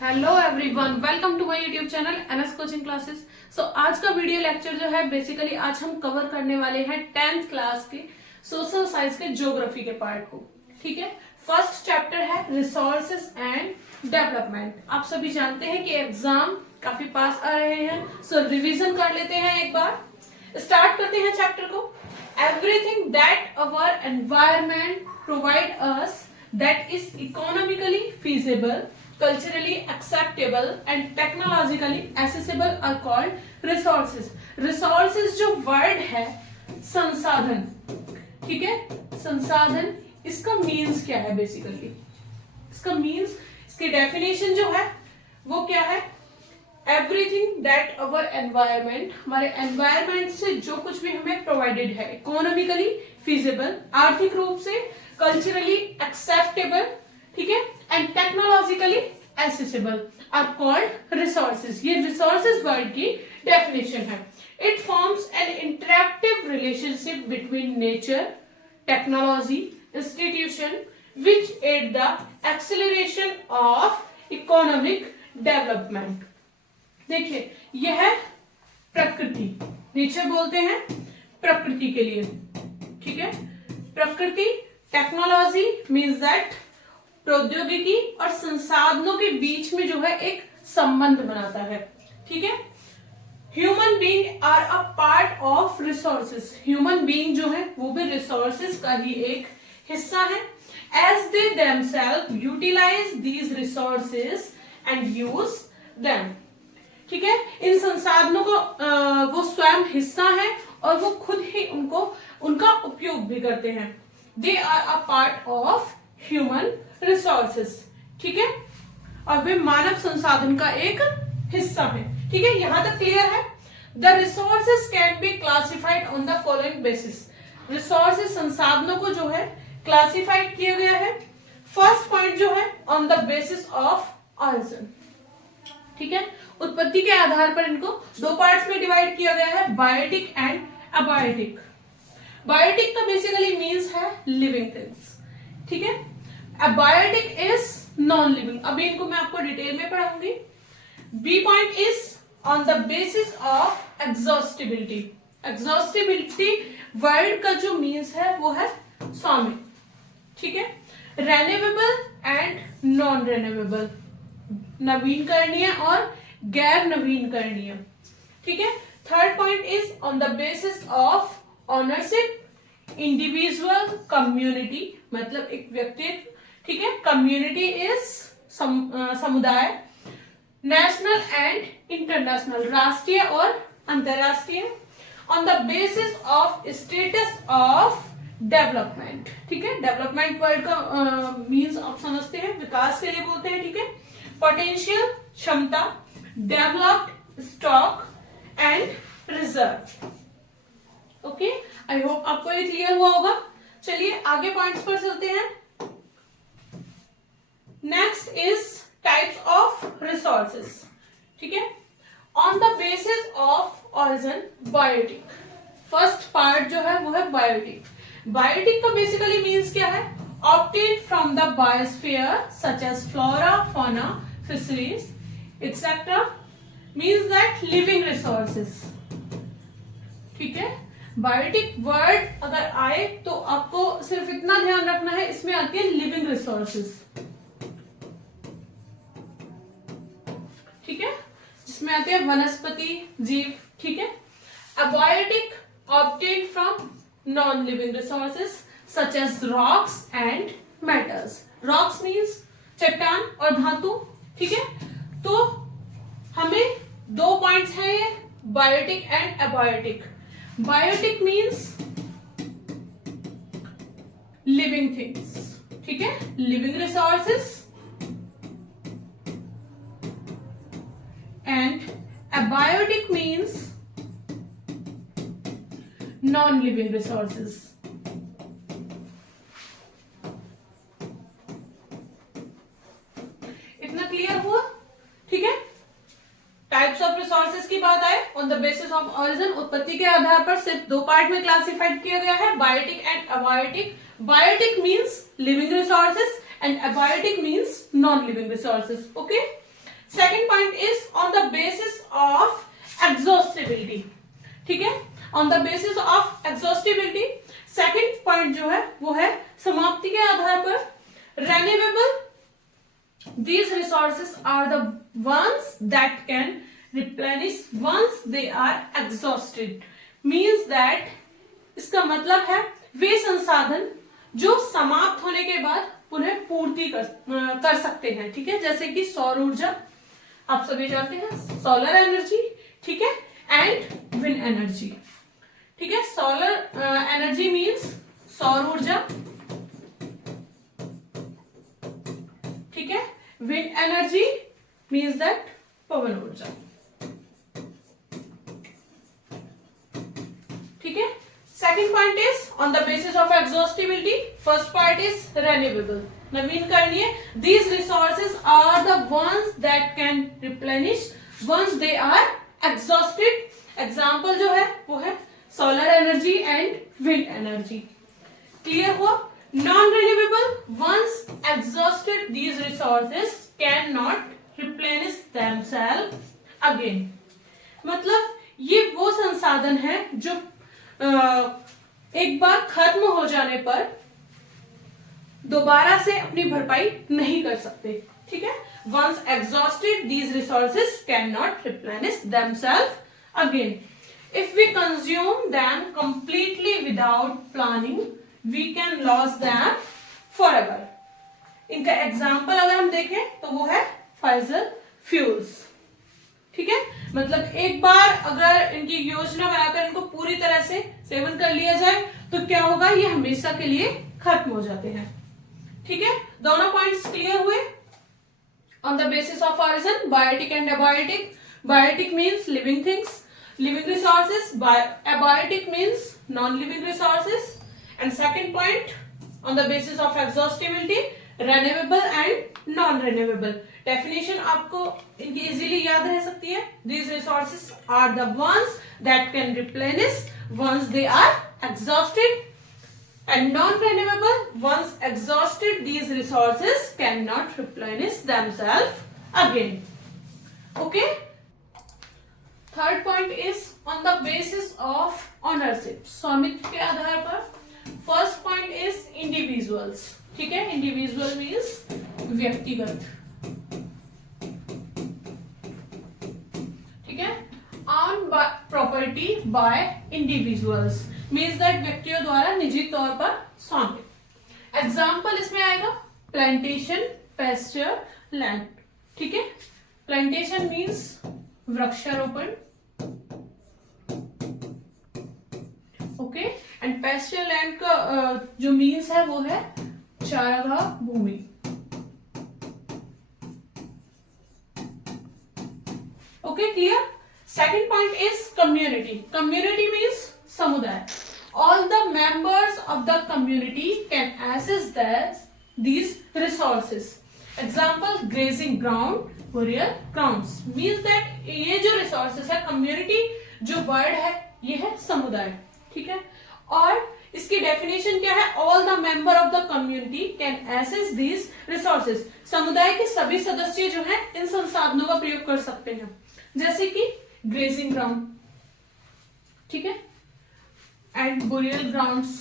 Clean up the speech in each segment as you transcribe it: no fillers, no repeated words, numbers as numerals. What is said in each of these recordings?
Hello everyone, welcome to my YouTube channel NS coaching classes. So आज का video lecture जो है basically आज हम कवर करने वाले हैं 10th क्लास के सोशल साइंस के ज्योग्राफी के पार्ट को। ठीक है, फर्स्ट चैप्टर है रिसोर्सेज एंड डेवलपमेंट। आप सभी जानते हैं कि एग्जाम काफी पास आ रहे हैं, सो रिवीजन कर लेते हैं एक बार। स्टार्ट करते हैं चैप्टर को। Everything that our environment provide us that is economically feasible, culturally acceptable and technologically accessible are called resources. Resources जो वर्ड है संसाधन, ठीक है, संसाधन, इसका मीन्स क्या है? बेसिकली इसका मीन्स, इसकी डेफिनेशन जो है वो क्या है? एवरीथिंग दैट अवर एनवायरमेंट, हमारे एनवायरमेंट से जो कुछ भी हमें प्रोवाइडेड है, इकोनॉमिकली फीजिबल, आर्थिक रूप से, कल्चरली एक्सेप्टेबल, ठीक है, and technologically accessible are called resources. ये रिसोर्सेज वर्ड की डेफिनेशन है। It forms an interactive relationship between nature, technology, institution which aid the acceleration of economic development. देखिए, यह है प्रकृति, नेचर बोलते हैं प्रकृति के लिए, ठीक है। प्रकृति, टेक्नोलॉजी मीन्स दैट प्रौद्योगिकी और संसाधनों के बीच में जो है एक संबंध बनाता है, ठीक है। Human being are a part of resources, human being जो है वो भी रिसोर्सेज का ही एक हिस्सा है। As they themselves utilise these resources and use them, ठीक है। इन संसाधनों को वो स्वयं हिस्सा है और वो खुद ही उनका उपयोग भी करते हैं। They are a part of human resources, ठीक है, और वे मानव संसाधन का एक हिस्सा है, ठीक है। यहां तक क्लियर है? The resources can be classified on the following basis. Resources, संसाधनों को जो है क्लासिफाइड किया गया है। फर्स्ट पॉइंट जो है on the basis of origin, ठीक है, उत्पत्ति के आधार पर इनको दो पार्ट्स में डिवाइड किया गया है, बायोटिक एंड अबायोटिक। बायोटिक का बेसिकली मीन्स है लिविंग थिंग्स, ठीक है। अबायोटिक इज नॉन लिविंग, अभी इनको मैं आपको डिटेल में पढ़ाऊंगी। B point is on the basis of exhaustibility. Exhaustibility word का जो मीन्स है वो है स्वामी, ठीक है। रेन्यूएबल एंड नॉन रेन्यूएबल, नवीनकरणीय और गैर नवीनकरणीय, ठीक है। Third point is on the basis of ownership, individual, community, मतलब एक व्यक्तित्व, ठीक है। कम्युनिटी इज समुदाय, नेशनल एंड इंटरनेशनल, राष्ट्रीय और अंतरराष्ट्रीय। On the basis of status of development, ठीक है। डेवलपमेंट वर्ड का मीन्स आप समझते हैं, विकास के लिए बोलते हैं, ठीक है। पोटेंशियल, क्षमता, developed, stock and reserve. Okay, I hope आपको ये क्लियर हुआ होगा। चलिए आगे पॉइंट्स पर चलते हैं। Next is types of resources, ठीक है। On the basis of origin, biotic. First part जो है वो है बायोटिक। बायोटिक का बेसिकली मीन्स क्या है? Obtained from the biosphere such as flora, fauna, fisheries etcetera, means that living resources, ठीक है। बायोटिक वर्ड अगर आए तो आपको सिर्फ इतना ध्यान रखना है, इसमें आती है लिविंग रिसोर्सेज, ठीक है, जिसमें आते हैं वनस्पति, जीव, ठीक है। Abiotic obtained from non living resources such as rocks and metals. Rocks means चट्टान और धातु, ठीक है। तो हमें दो पॉइंट्स हैं ये, biotic and abiotic. Biotic means living things, ठीक है, living resources, and abiotic means non living resources. इतना क्लियर हुआ? ठीक है। टाइप्स ऑफ रिसोर्सेज की बात आए, on the basis of origin, उत्पत्ति के आधार पर सिर्फ दो पार्ट में क्लासिफाइड किया गया है, biotic and abiotic. Biotic means living resources and abiotic means non living resources, okay. Second point is on the basis of exhaustibility, ठीक है, on the basis of exhaustibility. Second point जो है वो है समाप्ति के आधार पर। Renewable, these resources are the ones that can replenish once they are exhausted, means that इसका मतलब है वे संसाधन जो समाप्त होने के बाद पुनः पूर्ति कर सकते हैं, ठीक है, जैसे कि सौर ऊर्जा, आप सभी जानते हैं सोलर एनर्जी, ठीक है, एंड विंड एनर्जी, ठीक है। सोलर एनर्जी मींस सौर ऊर्जा, ठीक है, विंड एनर्जी मींस दैट पवन ऊर्जा, ठीक है। Second point is on the basis of exhaustibility. First part is renewable, नवीनकरणीय। These resources are the ones that can replenish once they are exhausted. Example जो है वो है solar energy and wind energy. Clear हुआ? Non renewable, once exhausted these resources can not replenish themselves again. मतलब ये वो संसाधन है जो एक बार खत्म हो जाने पर दोबारा से अपनी भरपाई नहीं कर सकते, ठीक है। Once exhausted these resources can not replenish themselves again. If we consume them completely without planning we can loss them forever. इनका एग्जाम्पल अगर हम देखें तो वो है फॉसिल फ्यूल्स, ठीक है। मतलब एक बार अगर इनकी योजना बनाकर इनको पूरी तरह से सेवन कर लिया जाए तो क्या होगा, ये हमेशा के लिए खत्म हो जाते हैं, ठीक है। दोनों पॉइंट्स क्लियर हुए? On the basis of origin, biotic and abiotic. Biotic means living things, living resources, abiotic means non living resources. And second point on the basis of exhaustibility, renewable and non renewable. Definition आपको इनकी easily याद रह सकती है। These resources are the ones that can replenish once they are exhausted, and non-renewable, once exhausted, these resources cannot replenish themselves again. Okay. Third point is on the basis of ownership, स्वामित्व के आधार पर। First point is individuals, ठीक है। Individual means व्यक्तिगत, owned by property by individuals means that व्यक्तियों द्वारा निजी तौर पर स्वामित्व। एग्जाम्पल इसमें आएगा प्लांटेशन, पेस्चर, लैंड, ठीक है। प्लांटेशन मीन्स वृक्षारोपण, ओके, एंड पेस्चर लैंड का जो मीन्स है वो है चारागाह भूमि, okay, clear. Second point is community. Community means samudaya. All the members of the community can access these resources. Example, grazing ground, burial grounds. Means that ये जो resources है, community जो word है ये है समुदाय, ठीक है। और इसकी definition क्या है? All the member of the community can access these resources. समुदाय के सभी सदस्य जो हैं इन संसाधनों का प्रयोग कर सकते हैं, जैसे कि ग्रेजिंग ग्राउंड, ठीक है, and burial grounds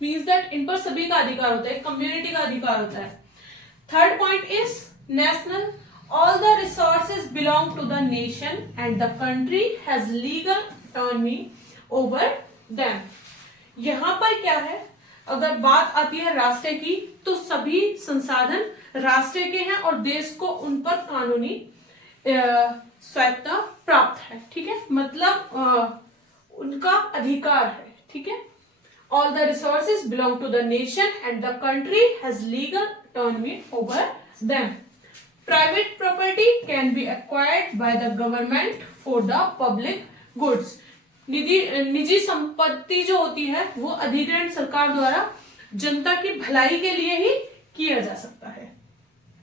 means that in पर सभी का अधिकार होता है, कम्युनिटी का अधिकार होता है। Third point is national, all the resources belong to the nation and the country has legal autonomy over them. यहां पर क्या है, अगर बात आती है राष्ट्र की तो सभी संसाधन राष्ट्र के हैं और देश को उन पर कानूनी स्वायत्तता प्राप्त है, ठीक है, मतलब उनका अधिकार है, ठीक है। All the resources belong to the nation and the country has legal autonomy over them. Private property can be acquired by the government for the public goods. निजी संपत्ति जो होती है वो अधिग्रहण सरकार द्वारा जनता की भलाई के लिए ही किया जा सकता है,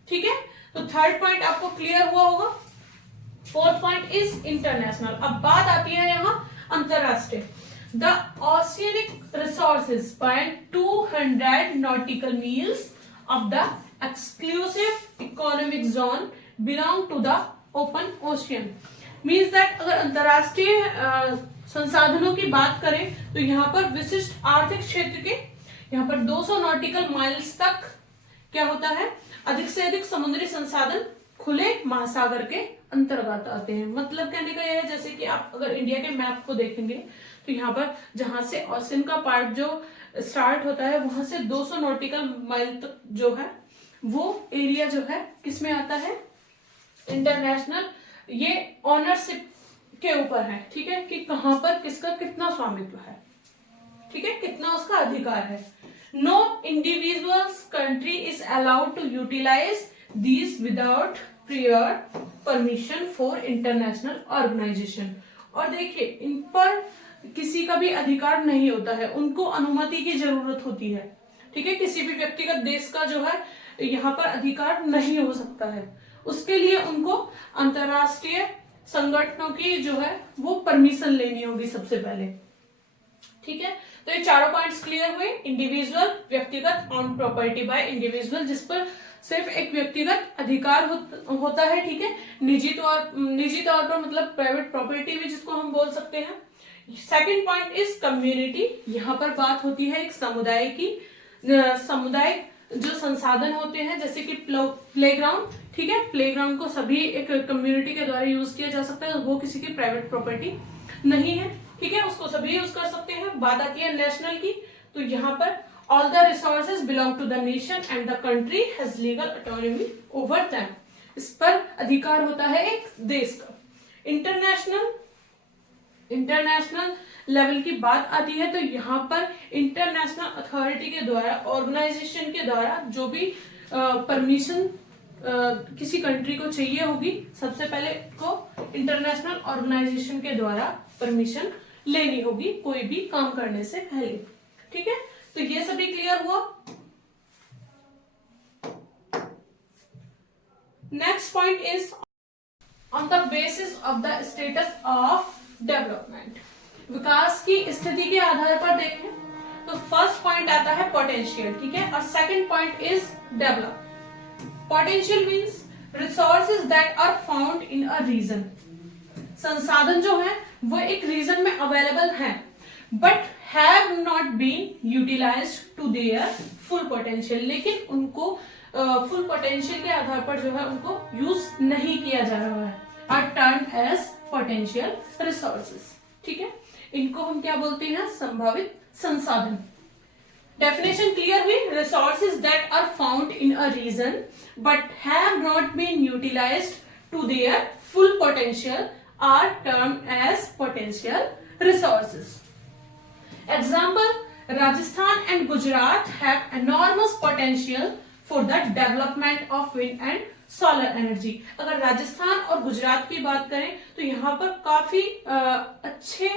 ठीक है। तो थर्ड पॉइंट आपको क्लियर हुआ होगा। Fourth point is international. अब बात आती है यहाँ अंतरराष्ट्रीय। The oceanic resources by 200 nautical miles of the exclusive economic zone belong to the open ocean. Means that अगर अंतरराष्ट्रीय संसाधनों की बात करें तो यहाँ पर विशिष्ट आर्थिक क्षेत्र के यहाँ पर 200 नॉटिकल माइल्स तक क्या होता है, अधिक से अधिक समुद्री संसाधन खुले महासागर के अंतर्गत आते हैं। मतलब कहने का यह है, जैसे कि आप अगर इंडिया के मैप को देखेंगे तो यहाँ पर जहां से ओशन का पार्ट जो स्टार्ट होता है वहां से 200 नॉटिकल माइल तक जो है वो एरिया जो है किस में आता है, इंटरनेशनल ये ऑनरशिप के ऊपर है। ठीक है, कि कहां पर किसका कितना स्वामित्व है, ठीक है, कितना उसका अधिकार है। No individuals country is allowed to utilize these without prior permission for international organization. और देखिए इन पर किसी का भी अधिकार नहीं होता है, उनको अनुमति की जरूरत होती है। ठीक है, किसी भी व्यक्तिगत देश का जो है यहाँ पर अधिकार नहीं हो सकता है, उसके लिए उनको अंतरराष्ट्रीय संगठनों की जो है वो परमिशन लेनी होगी सबसे पहले। ठीक है, तो ये चारों पॉइंट्स क्लियर हुए। इंडिविजुअल व्यक्तिगत, ऑन प्रॉपर्टी बाय इंडिविजुअल जिस पर सिर्फ एक व्यक्तिगत अधिकार होता है। ठीक है, निजी तौर पर मतलब प्राइवेट प्रॉपर्टी भी जिसको हम बोल सकते हैं। सेकंड पॉइंट इज कम्युनिटी, यहाँ पर बात होती है एक समुदाय की। समुदाय जो संसाधन होते हैं जैसे कि प्लेग्राउंड, ठीक है, प्लेग्राउंड को सभी एक कम्युनिटी के द्वारा यूज किया जा सकता है, वो किसी की प्राइवेट प्रॉपर्टी नहीं है। ठीक है, उसको सभी यूज कर सकते हैं। बात आती है नेशनल की, तो यहाँ पर all the resources belong to the nation and the country has legal autonomy over them, इस पर अधिकार होता है एक देश का। इंटरनेशनल लेवल की बात आती है तो यहाँ पर इंटरनेशनल अथॉरिटी के द्वारा, ऑर्गेनाइजेशन के द्वारा जो भी परमिशन किसी कंट्री को चाहिए होगी, सबसे पहले को इंटरनेशनल ऑर्गेनाइजेशन के द्वारा परमिशन लेनी होगी कोई भी काम करने से पहले। ठीक है, तो ये सभी क्लियर हुआ। Next point is on the basis of the status of development. विकास की स्थिति के आधार पर देखें तो फर्स्ट पॉइंट आता है पोटेंशियल। ठीक है, और second point is develop. Potential means resources that are found in a region, संसाधन जो है वो एक रीजन में अवेलेबल हैं but have not been utilized to their full potential, लेकिन उनको फुल पोटेंशियल के आधार पर जो है उनको यूज नहीं किया जा रहा है, are termed as potential resources. ठीक है, इनको हम क्या बोलते हैं, संभावित संसाधन। डेफिनेशन क्लियर हुई। Resources that are found in a region but have not been utilized to their full potential are termed as potential resources. Example, Rajasthan and Gujarat have enormous potential for the development of wind and solar energy। अगर राजस्थान और गुजरात की बात करें तो यहाँ पर काफी अच्छे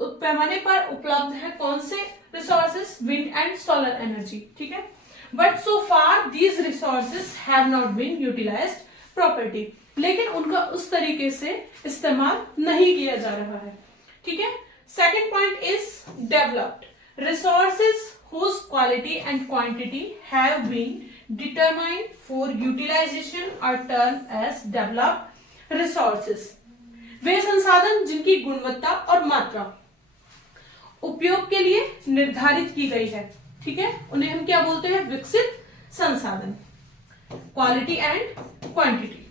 पैमाने पर उपलब्ध है कौन से resources, wind and solar energy. ठीक है, but so far these resources have not been utilized property, लेकिन उनका उस तरीके से इस्तेमाल नहीं किया जा रहा है। ठीक है, second point is developed, resources whose quality and quantity have been determined for utilization are termed as developed resources। वे संसाधन जिनकी गुणवत्ता और मात्रा उपयोग के लिए निर्धारित की गई है, ठीक है, उन्हें हम क्या बोलते हैं, विकसित संसाधन। क्वालिटी एंड क्वांटिटी,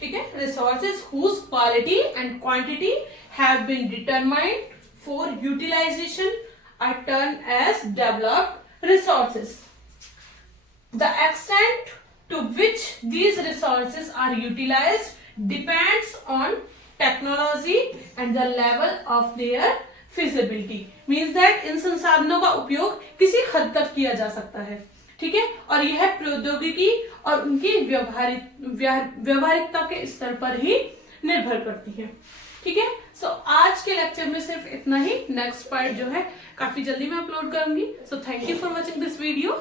ठीक है, resources whose quality and quantity have been determined for utilization are termed as developed resources। The extent to which these resources are utilized depends on technology and the level of their feasibility। Means that इन संसाधनों का उपयोग किसी हद तक किया जा सकता है। ठीक है, और यह प्रौद्योगिकी और उनकी व्यवहारिकता के स्तर पर ही निर्भर करती है। ठीक है, सो आज के लेक्चर में सिर्फ इतना ही। नेक्स्ट पार्ट जो है काफी जल्दी मैं अपलोड करूंगी। So thank you for watching this video.